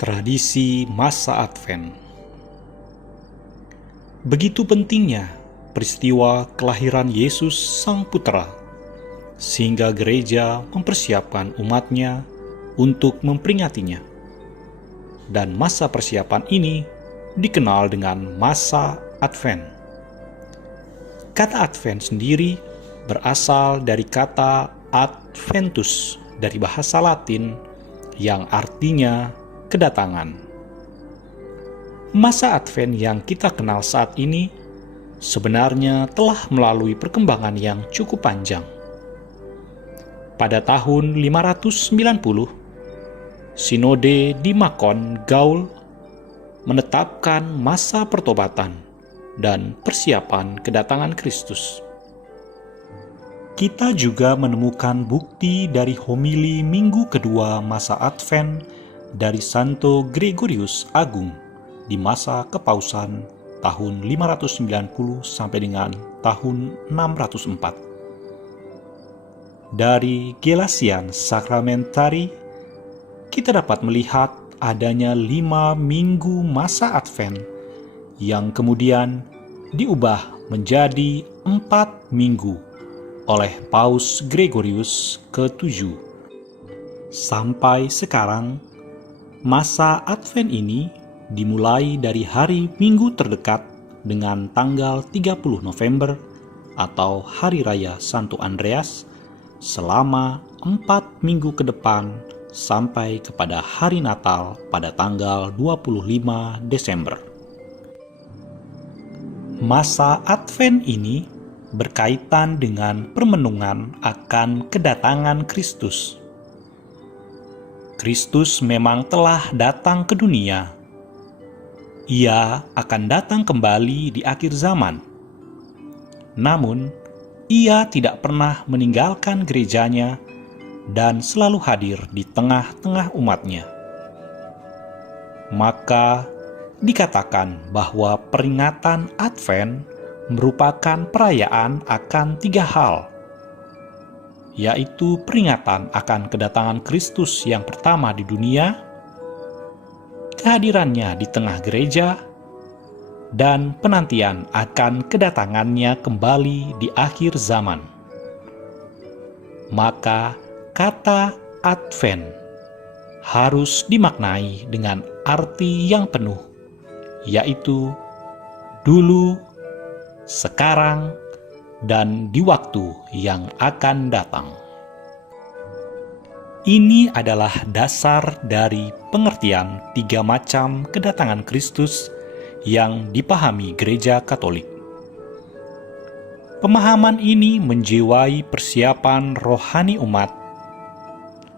Tradisi masa Advent. Begitu pentingnya peristiwa kelahiran Yesus Sang Putera, sehingga gereja mempersiapkan umatnya untuk memperingatinya. Dan masa persiapan ini dikenal dengan masa Advent. Kata Advent sendiri berasal dari kata adventus dari bahasa Latin yang artinya kedatangan. Masa Advent yang kita kenal saat ini sebenarnya telah melalui perkembangan yang cukup panjang. Pada tahun 590, Sinode di Makon, Gaul, menetapkan masa pertobatan dan persiapan kedatangan Kristus. Kita juga menemukan bukti dari homili minggu kedua masa Advent dari Santo Gregorius Agung di masa kepausan tahun 590 sampai dengan tahun 604. Dari Gelasian Sacramentari, kita dapat melihat adanya 5 minggu masa Advent yang kemudian diubah menjadi 4 minggu oleh Paus Gregorius ke-7. Sampai sekarang, masa Advent ini dimulai dari hari Minggu terdekat dengan tanggal 30 November atau Hari Raya Santo Andreas selama 4 minggu ke depan sampai kepada Hari Natal pada tanggal 25 Desember. Masa Advent ini berkaitan dengan permenungan akan kedatangan Kristus. Kristus memang telah datang ke dunia. Ia akan datang kembali di akhir zaman. Namun, ia tidak pernah meninggalkan gerejanya dan selalu hadir di tengah-tengah umatnya. Maka, dikatakan bahwa peringatan Advent merupakan perayaan akan 3 hal, yaitu peringatan akan kedatangan Kristus yang pertama di dunia, kehadirannya di tengah gereja, dan penantian akan kedatangannya kembali di akhir zaman. Maka kata Advent harus dimaknai dengan arti yang penuh, yaitu dulu, sekarang, dan di waktu yang akan datang. Ini adalah dasar dari pengertian 3 macam kedatangan Kristus yang dipahami Gereja Katolik. Pemahaman ini menjiwai persiapan rohani umat,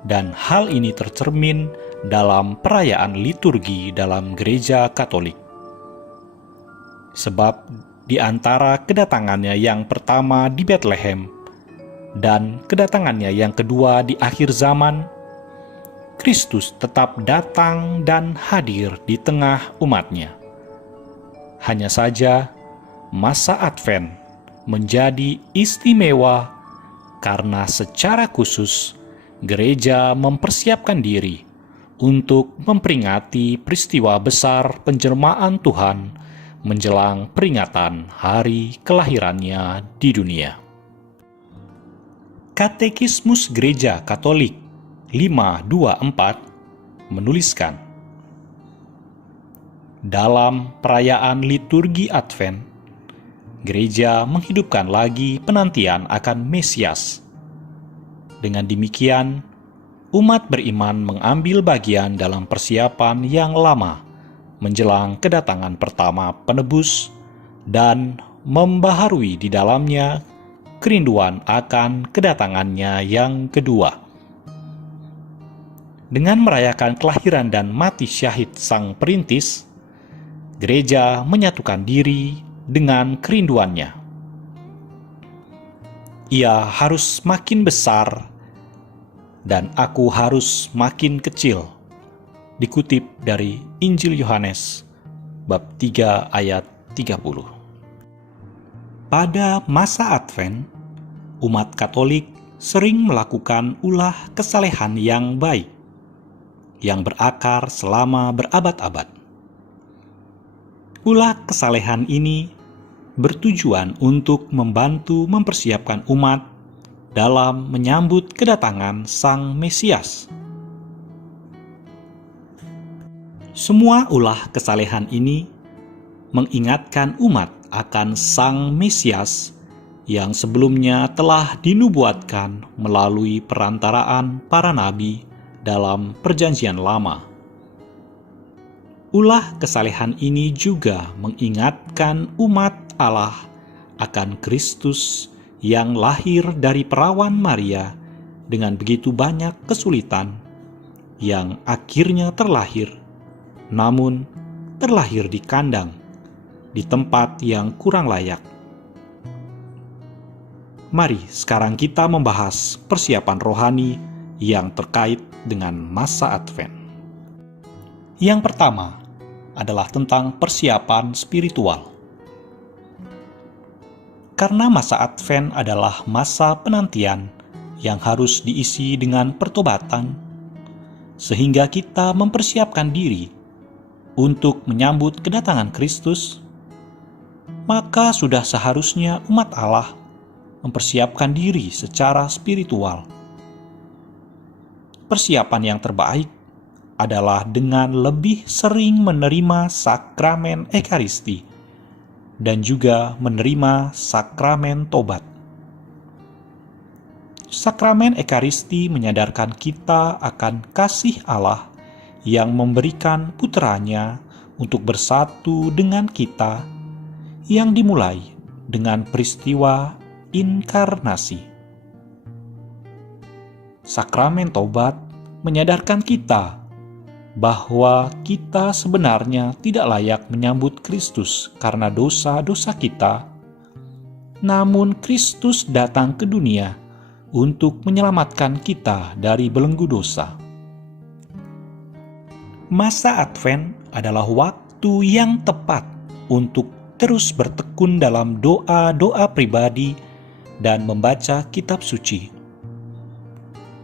dan hal ini tercermin dalam perayaan liturgi dalam Gereja Katolik. Sebab di antara kedatangannya yang pertama di Betlehem dan kedatangannya yang kedua di akhir zaman, Kristus tetap datang dan hadir di tengah umatnya. Hanya saja, masa Advent menjadi istimewa karena secara khusus gereja mempersiapkan diri untuk memperingati peristiwa besar penjelmaan Tuhan menjelang peringatan hari kelahirannya di dunia. Katekismus Gereja Katolik 524 menuliskan, dalam perayaan liturgi Advent, gereja menghidupkan lagi penantian akan Mesias. Dengan demikian, umat beriman mengambil bagian dalam persiapan yang lama menjelang kedatangan pertama penebus dan membaharui di dalamnya kerinduan akan kedatangannya yang kedua. Dengan merayakan kelahiran dan mati syahid Sang Perintis, gereja menyatukan diri dengan kerinduannya. Ia harus makin besar dan aku harus makin kecil. Dikutip dari Injil Yohanes bab 3 ayat 30. Pada masa Advent, umat Katolik sering melakukan ulah kesalehan yang baik, yang berakar selama berabad-abad. Ulah kesalehan ini bertujuan untuk membantu mempersiapkan umat dalam menyambut kedatangan Sang Mesias. Semua ulah kesalehan ini mengingatkan umat akan Sang Mesias yang sebelumnya telah dinubuatkan melalui perantaraan para nabi dalam Perjanjian Lama. Ulah kesalehan ini juga mengingatkan umat Allah akan Kristus yang lahir dari perawan Maria dengan begitu banyak kesulitan, yang akhirnya terlahir, namun terlahir di kandang, di tempat yang kurang layak. Mari sekarang kita membahas persiapan rohani yang terkait dengan masa Advent. Yang pertama adalah tentang persiapan spiritual. Karena masa Advent adalah masa penantian yang harus diisi dengan pertobatan, sehingga kita mempersiapkan diri untuk menyambut kedatangan Kristus, maka sudah seharusnya umat Allah mempersiapkan diri secara spiritual. Persiapan yang terbaik adalah dengan lebih sering menerima sakramen Ekaristi dan juga menerima sakramen tobat. Sakramen Ekaristi menyadarkan kita akan kasih Allah yang memberikan putranya untuk bersatu dengan kita, yang dimulai dengan peristiwa inkarnasi. Sakramen tobat menyadarkan kita bahwa kita sebenarnya tidak layak menyambut Kristus karena dosa-dosa kita, namun Kristus datang ke dunia untuk menyelamatkan kita dari belenggu dosa. Masa Advent adalah waktu yang tepat untuk terus bertekun dalam doa-doa pribadi dan membaca kitab suci.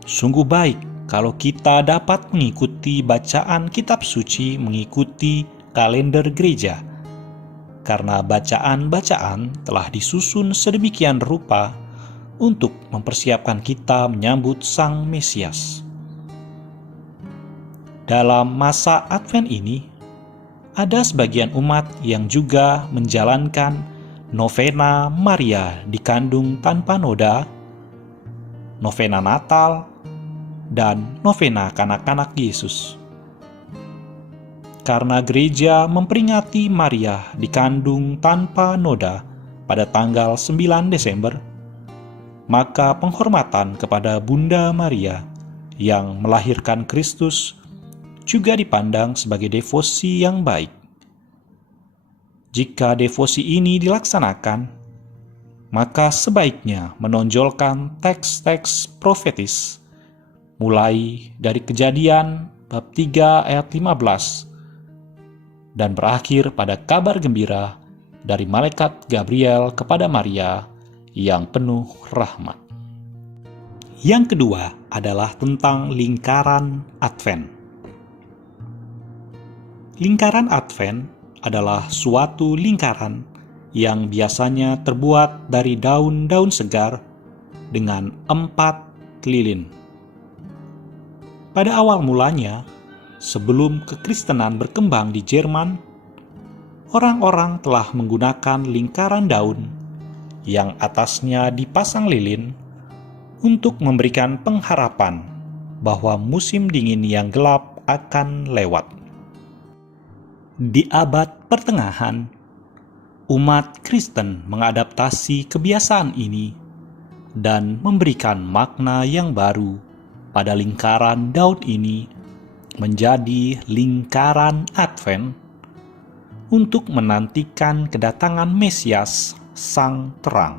Sungguh baik kalau kita dapat mengikuti bacaan kitab suci mengikuti kalender gereja, karena bacaan-bacaan telah disusun sedemikian rupa untuk mempersiapkan kita menyambut Sang Mesias. Dalam masa Advent ini, ada sebagian umat yang juga menjalankan novena Maria dikandung tanpa noda, novena Natal, dan novena kanak-kanak Yesus. Karena gereja memperingati Maria dikandung tanpa noda pada tanggal 9 Desember, maka penghormatan kepada Bunda Maria yang melahirkan Kristus juga dipandang sebagai devosi yang baik. Jika devosi ini dilaksanakan, maka sebaiknya menonjolkan teks-teks profetis, mulai dari Kejadian bab 3 ayat 15, dan berakhir pada kabar gembira dari malaikat Gabriel kepada Maria yang penuh rahmat. Yang kedua adalah tentang lingkaran Advent. Lingkaran Advent adalah suatu lingkaran yang biasanya terbuat dari daun-daun segar dengan 4 lilin. Pada awal mulanya, sebelum kekristenan berkembang di Jerman, orang-orang telah menggunakan lingkaran daun yang atasnya dipasang lilin untuk memberikan pengharapan bahwa musim dingin yang gelap akan lewat. Di abad pertengahan, umat Kristen mengadaptasi kebiasaan ini dan memberikan makna yang baru pada lingkaran daun ini menjadi lingkaran Advent untuk menantikan kedatangan Mesias, Sang Terang.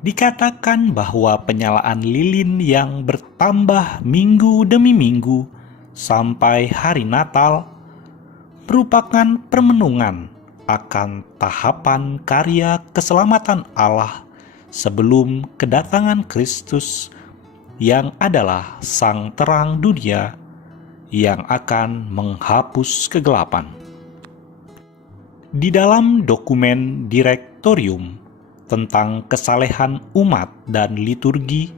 Dikatakan bahwa penyalaan lilin yang bertambah minggu demi minggu sampai hari Natal merupakan permenungan akan tahapan karya keselamatan Allah sebelum kedatangan Kristus yang adalah sang terang dunia yang akan menghapus kegelapan. Di dalam dokumen direktorium tentang kesalehan umat dan liturgi,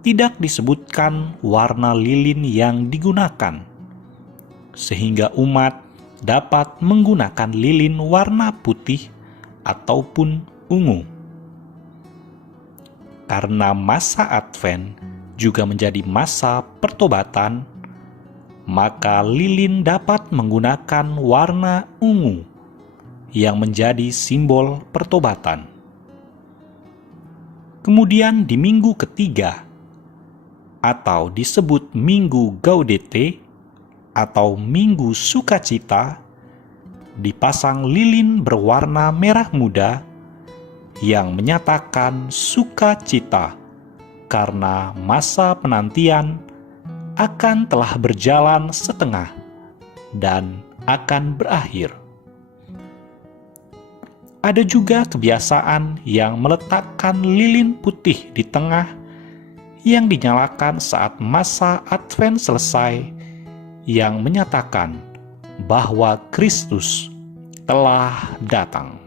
tidak disebutkan warna lilin yang digunakan, sehingga umat dapat menggunakan lilin warna putih ataupun ungu. Karena masa Advent juga menjadi masa pertobatan, maka lilin dapat menggunakan warna ungu yang menjadi simbol pertobatan. Kemudian di minggu ketiga, atau disebut Minggu Gaudete atau Minggu Sukacita, dipasang lilin berwarna merah muda yang menyatakan sukacita karena masa penantian akan telah berjalan setengah dan akan berakhir. Ada juga kebiasaan yang meletakkan lilin putih di tengah yang dinyalakan saat masa Advent selesai, yang menyatakan bahwa Kristus telah datang.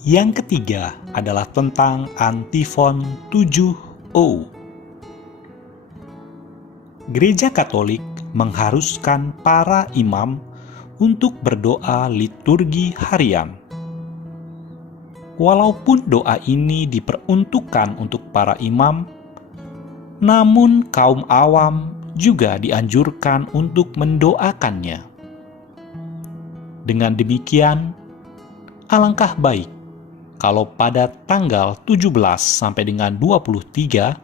Yang ketiga adalah tentang antifon 7O. Gereja Katolik mengharuskan para imam untuk berdoa liturgi harian. Walaupun doa ini diperuntukkan untuk para imam, namun kaum awam juga dianjurkan untuk mendoakannya. Dengan demikian, alangkah baik kalau pada tanggal 17 sampai dengan 23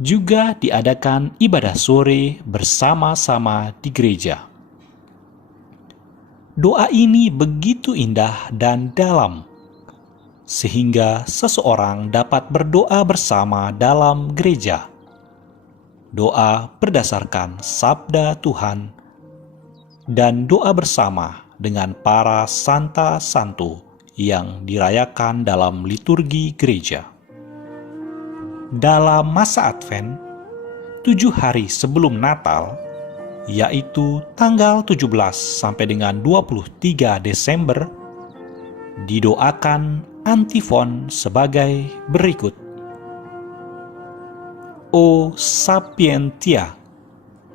juga diadakan ibadah sore bersama-sama di gereja. Doa ini begitu indah dan dalam, sehingga seseorang dapat berdoa bersama dalam gereja. Doa berdasarkan sabda Tuhan dan doa bersama dengan para Santa Santo yang dirayakan dalam liturgi gereja. Dalam masa Advent, 7 hari sebelum Natal, yaitu tanggal 17 sampai dengan 23 Desember, didoakan antifon sebagai berikut. O sapientia,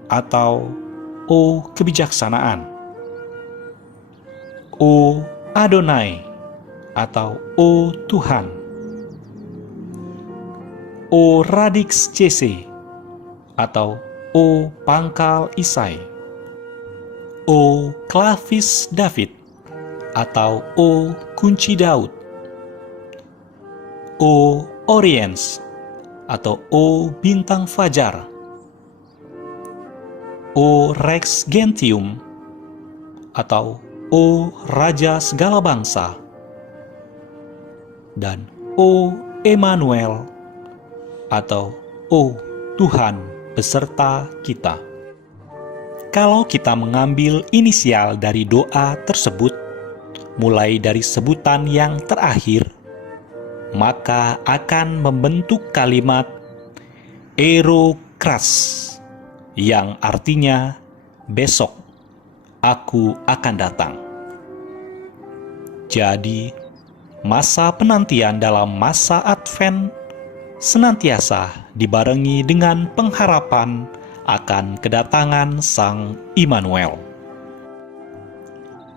atau O kebijaksanaan. O Adonai, atau O Tuhan. O radix Jese, atau O pangkal Isai. O clavis David, atau O kunci Daud. O Oriens, atau O bintang fajar. O Rex Gentium, atau O Raja segala bangsa. Dan O Emmanuel, atau O Tuhan beserta kita. Kalau kita mengambil inisial dari doa tersebut, mulai dari sebutan yang terakhir, maka akan membentuk kalimat Erokras, yang artinya besok aku akan datang. Jadi, masa penantian dalam masa Advent senantiasa dibarengi dengan pengharapan akan kedatangan Sang Immanuel.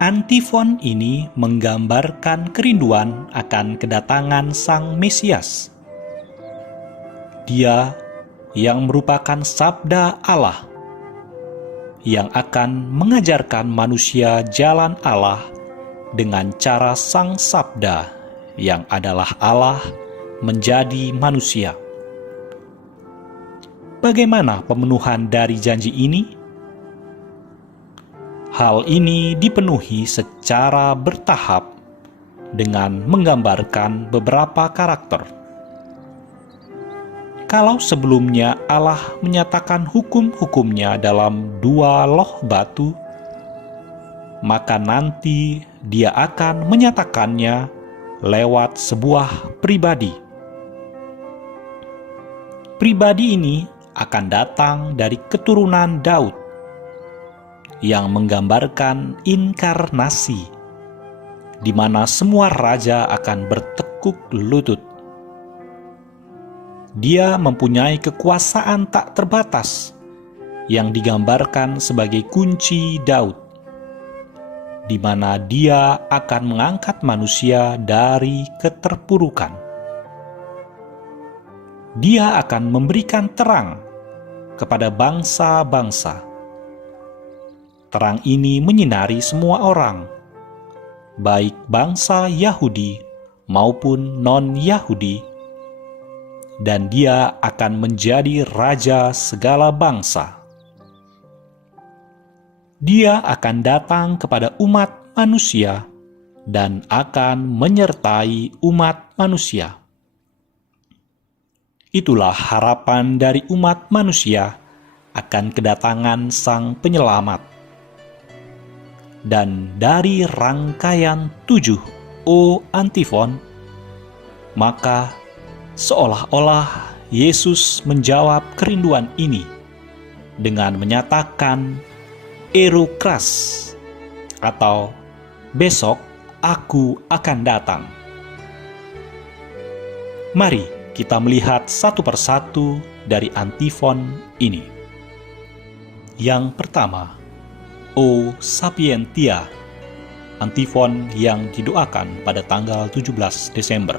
Antifon ini menggambarkan kerinduan akan kedatangan Sang Mesias. Dia yang merupakan sabda Allah, yang akan mengajarkan manusia jalan Allah dengan cara Sang Sabda, yang adalah Allah, menjadi manusia. Bagaimana pemenuhan dari janji ini? Hal ini dipenuhi secara bertahap dengan menggambarkan beberapa karakter. Kalau sebelumnya Allah menyatakan hukum-hukumnya dalam 2 loh batu, maka nanti Dia akan menyatakannya lewat sebuah pribadi. Pribadi ini akan datang dari keturunan Daud, yang menggambarkan inkarnasi, di mana semua raja akan bertekuk lutut. Dia mempunyai kekuasaan tak terbatas, yang digambarkan sebagai kunci Daud, di mana dia akan mengangkat manusia dari keterpurukan. Dia akan memberikan terang kepada bangsa-bangsa. Terang ini menyinari semua orang, baik bangsa Yahudi maupun non-Yahudi, dan dia akan menjadi raja segala bangsa. Dia akan datang kepada umat manusia dan akan menyertai umat manusia. Itulah harapan dari umat manusia akan kedatangan Sang Penyelamat. Dan dari rangkaian 7 O antifon, maka seolah-olah Yesus menjawab kerinduan ini dengan menyatakan Erukras, atau besok aku akan datang. Mari kita melihat satu persatu dari antifon ini. Yang pertama, O Sapientia, antifon yang didoakan pada tanggal 17 Desember.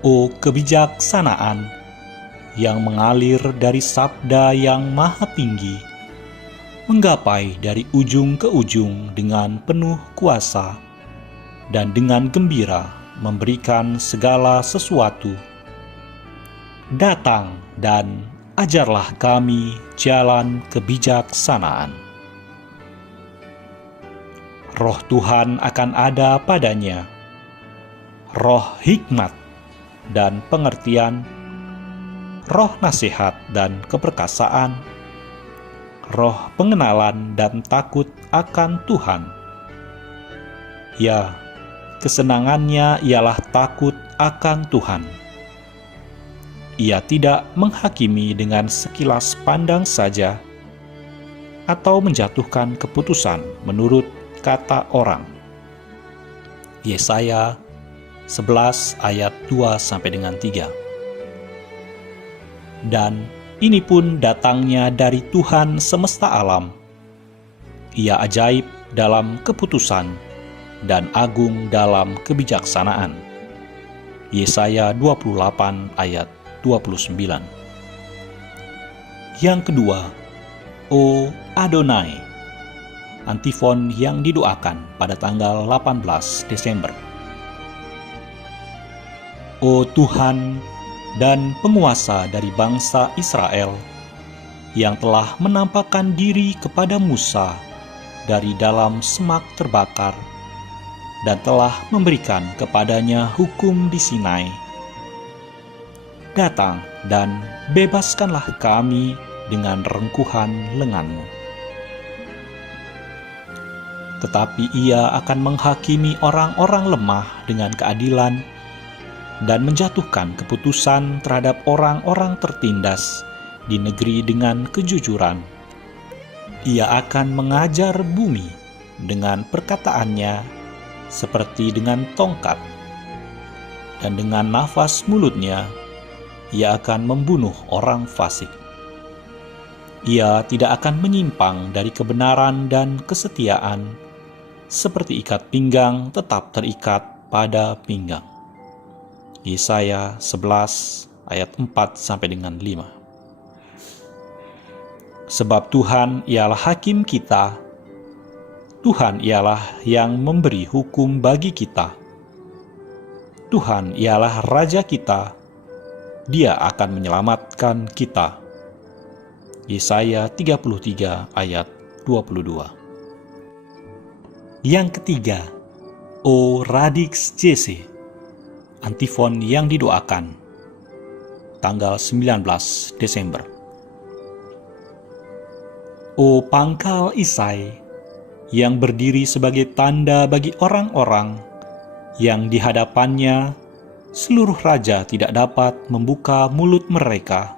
O kebijaksanaan yang mengalir dari sabda yang maha tinggi, menggapai dari ujung ke ujung dengan penuh kuasa, dan dengan gembira memberikan segala sesuatu. Datang dan ajarlah kami jalan kebijaksanaan. Roh Tuhan akan ada padanya, roh hikmat dan pengertian, roh nasihat dan keperkasaan, roh pengenalan dan takut akan Tuhan. Ya, kesenangannya ialah takut akan Tuhan. Ia tidak menghakimi dengan sekilas pandang saja, atau menjatuhkan keputusan menurut kata orang. Yesaya 11 ayat 2-3. Dan ini pun datangnya dari Tuhan semesta alam. Ia ajaib dalam keputusan dan agung dalam kebijaksanaan. Yesaya 28 ayat 29. Yang kedua, O Adonai, antifon yang didoakan pada tanggal 18 Desember. O Tuhan dan penguasa dari bangsa Israel, yang telah menampakkan diri kepada Musa dari dalam semak terbakar, dan telah memberikan kepadanya hukum di Sinai. Datang dan bebaskanlah kami dengan rengkuhan lengan-Mu. Tetapi ia akan menghakimi orang-orang lemah dengan keadilan, dan menjatuhkan keputusan terhadap orang-orang tertindas di negeri dengan kejujuran. Ia akan mengajar bumi dengan perkataannya seperti dengan tongkat, dan dengan nafas mulutnya ia akan membunuh orang fasik. Ia tidak akan menyimpang dari kebenaran dan kesetiaan, seperti ikat pinggang tetap terikat pada pinggang. Yesaya 11 ayat 4-5. Sebab Tuhan ialah hakim kita, Tuhan ialah yang memberi hukum bagi kita. Tuhan ialah Raja kita, Dia akan menyelamatkan kita. Yesaya 33 ayat 22. Yang ketiga, O Radix Jese, antifon yang didoakan tanggal 19 Desember. O pangkal Isai, yang berdiri sebagai tanda bagi orang-orang yang di hadapannya seluruh raja tidak dapat membuka mulut mereka,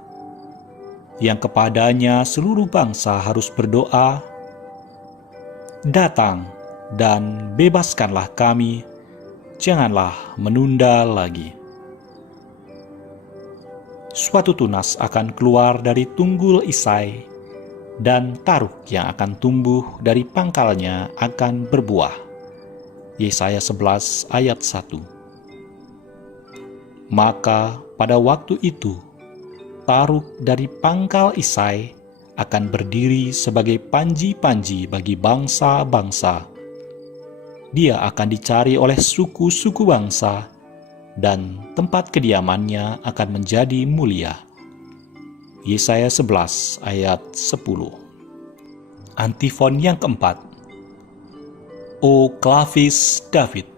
yang kepadanya seluruh bangsa harus berdoa, "Datang dan bebaskanlah kami, janganlah menunda lagi." Suatu tunas akan keluar dari tunggul Isai, dan taruk yang akan tumbuh dari pangkalnya akan berbuah. Yesaya 11 ayat 1. Maka pada waktu itu, taruk dari pangkal Isai akan berdiri sebagai panji-panji bagi bangsa-bangsa. Dia akan dicari oleh suku-suku bangsa, dan tempat kediamannya akan menjadi mulia. Yesaya 11 ayat 10. Antifon yang keempat. O Klavis David,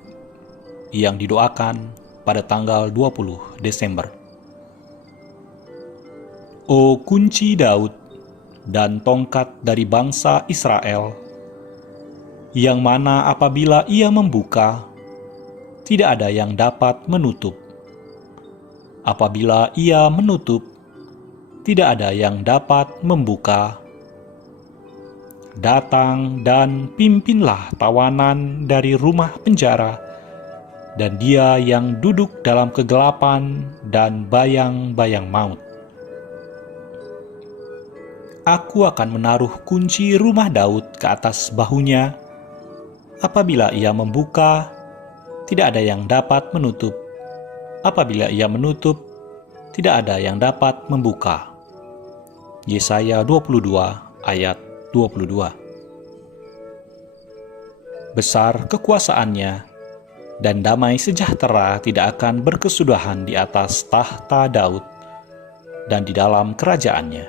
yang didoakan pada tanggal 20 Desember. O kunci Daud dan tongkat dari bangsa Israel, yang mana apabila ia membuka, tidak ada yang dapat menutup. Apabila ia menutup, tidak ada yang dapat membuka. Datang dan pimpinlah tawanan dari rumah penjara, dan dia yang duduk dalam kegelapan dan bayang-bayang maut. Aku akan menaruh kunci rumah Daud ke atas bahunya. Apabila ia membuka, tidak ada yang dapat menutup. Apabila ia menutup, tidak ada yang dapat membuka. Yesaya 22 ayat 22. Besar kekuasaannya, dan damai sejahtera tidak akan berkesudahan di atas tahta Daud dan di dalam kerajaannya,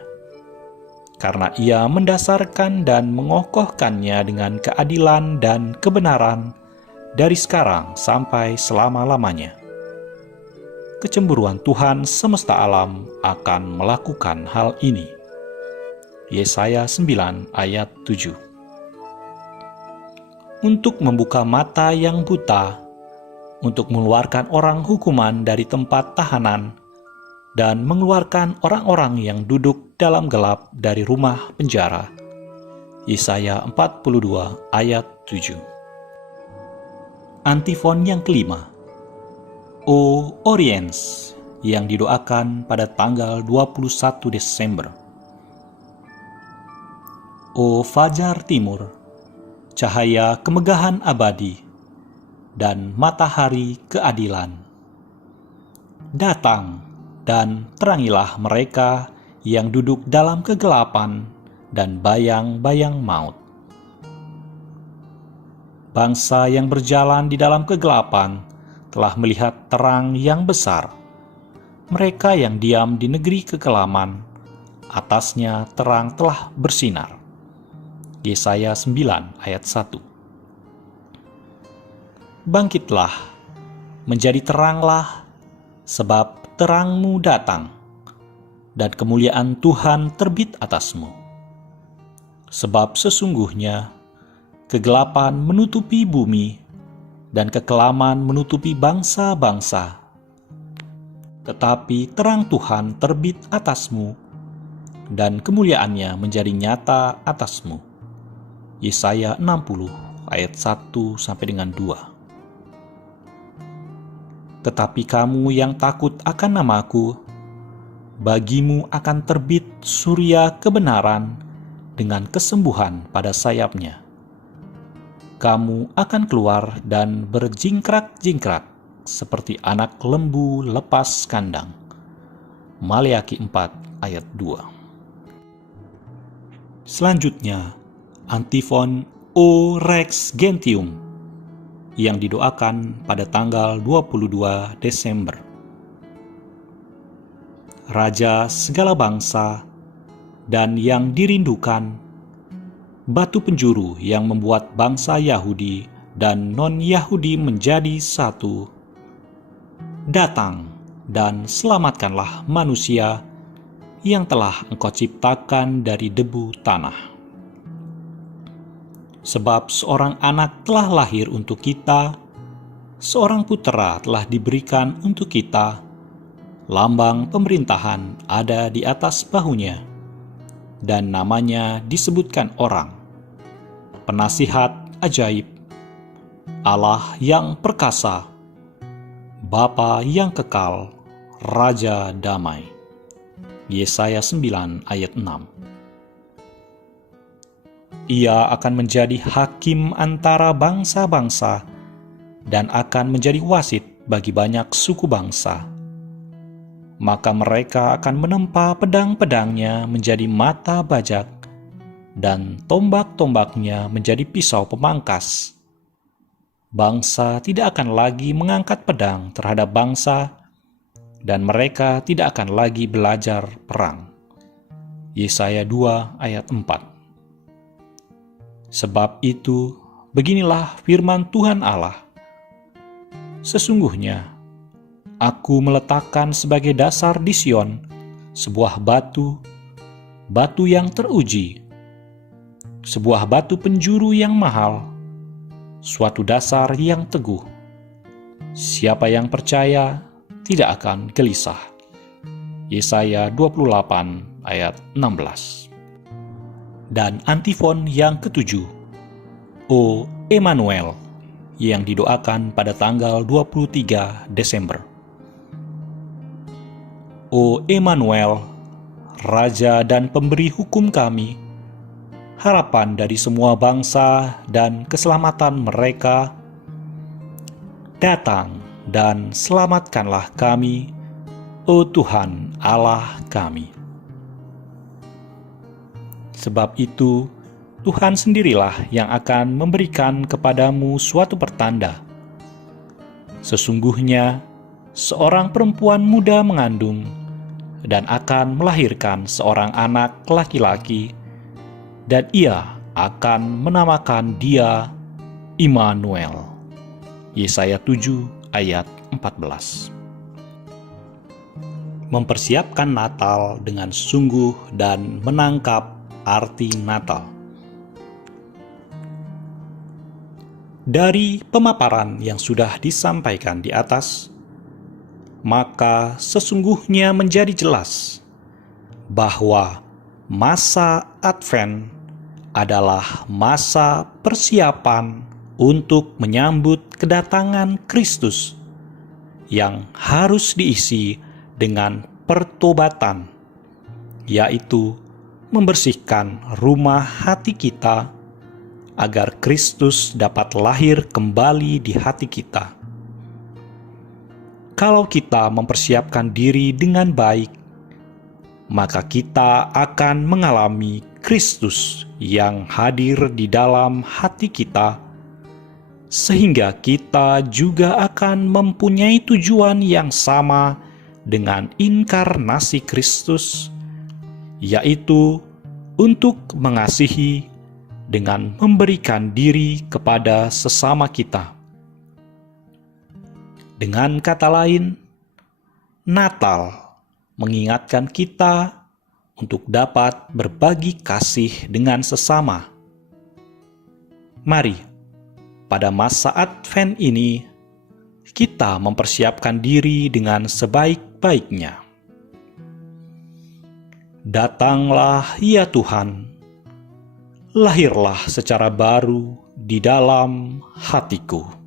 karena ia mendasarkan dan mengokohkannya dengan keadilan dan kebenaran dari sekarang sampai selama-lamanya. Kecemburuan Tuhan semesta alam akan melakukan hal ini. Yesaya 9 ayat 7. Untuk membuka mata yang buta, untuk mengeluarkan orang hukuman dari tempat tahanan, dan mengeluarkan orang-orang yang duduk dalam gelap dari rumah penjara. Yesaya 42 ayat 7. Antifon yang kelima. O Oriens, yang didoakan pada tanggal 21 Desember. O Fajar Timur, cahaya kemegahan abadi, dan matahari keadilan. Datang dan terangilah mereka yang duduk dalam kegelapan dan bayang-bayang maut. Bangsa yang berjalan di dalam kegelapan telah melihat terang yang besar. Mereka yang diam di negeri kekelaman, atasnya terang telah bersinar. Yesaya 9 ayat 1. Bangkitlah, menjadi teranglah, sebab terangmu datang, dan kemuliaan Tuhan terbit atasmu. Sebab sesungguhnya kegelapan menutupi bumi, dan kekelaman menutupi bangsa-bangsa. Tetapi terang Tuhan terbit atasmu, dan kemuliaannya menjadi nyata atasmu. Yesaya 60 ayat 1-2. Tetapi kamu yang takut akan namaku, bagimu akan terbit surya kebenaran dengan kesembuhan pada sayapnya. Kamu akan keluar dan berjingkrak-jingkrak seperti anak lembu lepas kandang. Maleakhi 4 ayat 2. Selanjutnya, antifon O Rex Gentium, yang didoakan pada tanggal 22 Desember. Raja segala bangsa dan yang dirindukan, batu penjuru yang membuat bangsa Yahudi dan non-Yahudi menjadi satu. Datang dan selamatkanlah manusia yang telah Engkau ciptakan dari debu tanah. Sebab seorang anak telah lahir untuk kita, seorang putera telah diberikan untuk kita, lambang pemerintahan ada di atas bahunya, dan namanya disebutkan orang, Penasihat Ajaib, Allah yang perkasa, Bapa yang kekal, Raja damai. Yesaya 9 ayat 6. Ia akan menjadi hakim antara bangsa-bangsa dan akan menjadi wasit bagi banyak suku bangsa. Maka mereka akan menempa pedang-pedangnya menjadi mata bajak dan tombak-tombaknya menjadi pisau pemangkas. Bangsa tidak akan lagi mengangkat pedang terhadap bangsa, dan mereka tidak akan lagi belajar perang. Yesaya 2 ayat 4. Sebab itu, beginilah firman Tuhan Allah. Sesungguhnya, Aku meletakkan sebagai dasar di Sion sebuah batu, batu yang teruji, sebuah batu penjuru yang mahal, suatu dasar yang teguh. Siapa yang percaya tidak akan gelisah. Yesaya 28 ayat 16. Dan antifon yang ketujuh, O Emmanuel, yang didoakan pada tanggal 23 Desember. O Emmanuel, Raja dan Pemberi hukum kami, harapan dari semua bangsa dan keselamatan mereka, datang dan selamatkanlah kami, O Tuhan Allah kami. Sebab itu, Tuhan sendirilah yang akan memberikan kepadamu suatu pertanda. Sesungguhnya, seorang perempuan muda mengandung dan akan melahirkan seorang anak laki-laki, dan ia akan menamakan dia Immanuel. Yesaya 7 ayat 14. Mempersiapkan Natal dengan sungguh dan menangkap arti Natal. Dari pemaparan yang sudah disampaikan di atas, maka sesungguhnya menjadi jelas bahwa masa Advent adalah masa persiapan untuk menyambut kedatangan Kristus yang harus diisi dengan pertobatan, yaitu membersihkan rumah hati kita agar Kristus dapat lahir kembali di hati kita. Kalau kita mempersiapkan diri dengan baik, maka kita akan mengalami Kristus yang hadir di dalam hati kita, sehingga kita juga akan mempunyai tujuan yang sama dengan inkarnasi Kristus, yaitu untuk mengasihi dengan memberikan diri kepada sesama kita. Dengan kata lain, Natal mengingatkan kita untuk dapat berbagi kasih dengan sesama. Mari, pada masa Advent ini, kita mempersiapkan diri dengan sebaik-baiknya. Datanglah ya Tuhan, lahirlah secara baru di dalam hatiku.